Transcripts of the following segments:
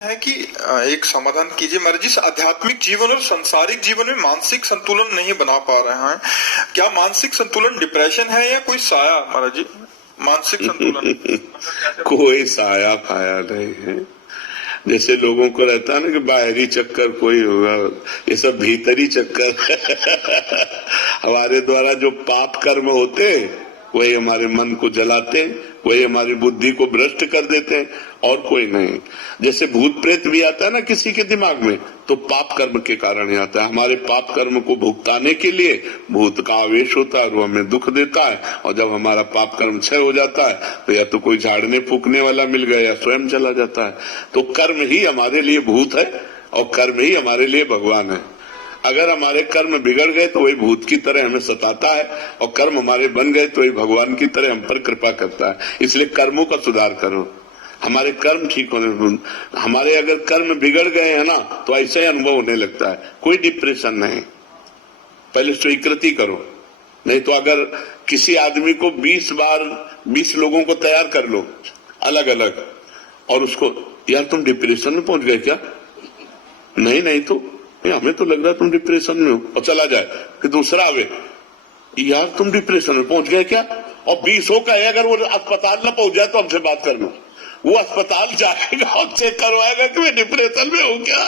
है कि एक समाधान कीजिए महाराज जी। आध्यात्मिक जीवन और सांसारिक जीवन में मानसिक संतुलन नहीं बना पा रहे हैं, क्या मानसिक संतुलन डिप्रेशन है या कोई साया महाराज जी? मानसिक संतुलन कोई साया फाया नहीं है। जैसे लोगों को रहता है ना कि बाहरी चक्कर कोई होगा, ये सब भीतरी चक्कर हमारे द्वारा जो पाप कर्म होते वही हमारे मन को जलाते, वही हमारी बुद्धि को भ्रष्ट कर देते, और कोई नहीं। जैसे भूत प्रेत भी आता है ना किसी के दिमाग में, तो पाप कर्म के कारण ही आता है। हमारे पाप कर्म को भुगताने के लिए भूत का आवेश होता है और वो हमें दुख देता है, और जब हमारा पाप कर्म क्षय हो जाता है तो या तो कोई झाड़ने फूकने वाला मिल गया या स्वयं चला जाता है। तो कर्म ही हमारे लिए भूत है और कर्म ही हमारे लिए भगवान है। अगर हमारे कर्म बिगड़ गए तो वही भूत की तरह हमें सताता है, और कर्म हमारे बन गए तो वही भगवान की तरह हम पर कृपा करता है। इसलिए कर्मों का सुधार करो, हमारे कर्म ठीक होने। हमारे अगर कर्म बिगड़ गए हैं ना तो ऐसा ही अनुभव होने लगता है, कोई डिप्रेशन नहीं। पहले स्वीकृति करो, नहीं तो अगर किसी आदमी को 20 बार 20 लोगों को तैयार कर लो अलग अलग, और उसको यार तुम डिप्रेशन में पहुंच गए क्या? नहीं तो हमें तो लग रहा है तुम डिप्रेशन में हो, और चला जाए। फिर दूसरा आवे, यार तुम डिप्रेशन में पहुंच गए क्या? और 20 का है, अगर वो अस्पताल न पहुंच जाए तो हमसे बात कर लो। वो अस्पताल जाएगा और चेक करवाएगा कि मैं डिप्रेशन में हूं क्या,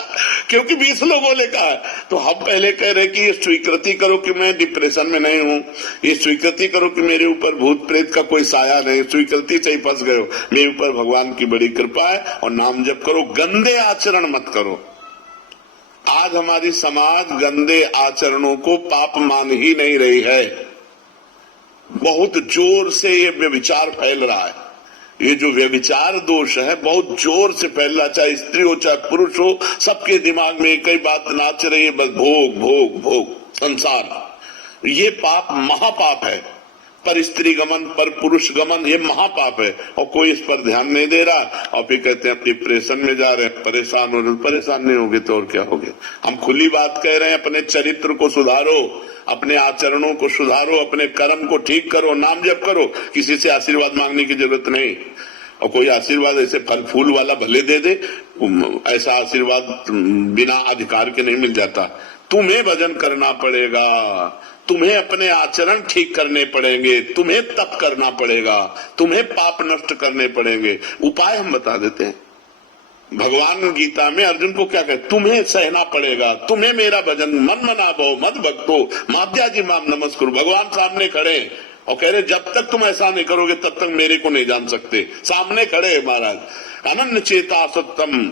क्योंकि 20 लोगों ने कहा है। तो हम पहले कह रहे कि ये स्वीकृति करो कि मैं डिप्रेशन में नहीं हूं, ये स्वीकृति करो कि मेरे ऊपर भूत प्रेत का कोई साया नहीं, स्वीकृति से ही फंस गए हो। मेरे ऊपर भगवान की बड़ी कृपा है, और नाम जप करो, गंदे आचरण मत करो। आज हमारी समाज गंदे आचरणों को पाप मान ही नहीं रही है। बहुत जोर से ये व्यभिचार फैल रहा है। ये जो व्यभिचार दोष है बहुत जोर से फैल रहा, चाहे स्त्री हो चाहे पुरुष हो, सबके दिमाग में एक ही बात नाच रही है, बस भोग भोग भोग संसार। ये पाप महापाप है। पर स्त्री गमन, पर पुरुष गमन, ये महापाप है, और कोई इस पर ध्यान नहीं दे रहा। और फिर कहते हैं डिप्रेशन में जा रहे हैं, परेशान हो रहे। परेशान नहीं होगे तो और क्या होगे? हम खुली बात कह रहे हैं, अपने चरित्र को सुधारो, अपने आचरणों को सुधारो, अपने कर्म को ठीक करो, नाम जप करो। किसी से आशीर्वाद मांगने की जरूरत नहीं। और कोई आशीर्वाद ऐसे फल फूल वाला भले दे दे, ऐसा आशीर्वाद बिना अधिकार के नहीं मिल जाता। तुम्हें भजन करना पड़ेगा, तुम्हें अपने आचरण ठीक करने पड़ेंगे, तुम्हें तप करना पड़ेगा, तुम्हें पाप नष्ट करने पड़ेंगे। उपाय हम बता देते हैं। भगवान गीता में अर्जुन को क्या कहते? तुम्हें सहना पड़ेगा, तुम्हें मेरा भजन मन मना भो मत भक्तो माध्याजी माम नमस्कुरु। भगवान सामने खड़े और कह रहे जब तक तुम ऐसा नहीं करोगे तब तक मेरे को नहीं जान सकते। सामने खड़े महाराज। अनन्य चेता सत्यम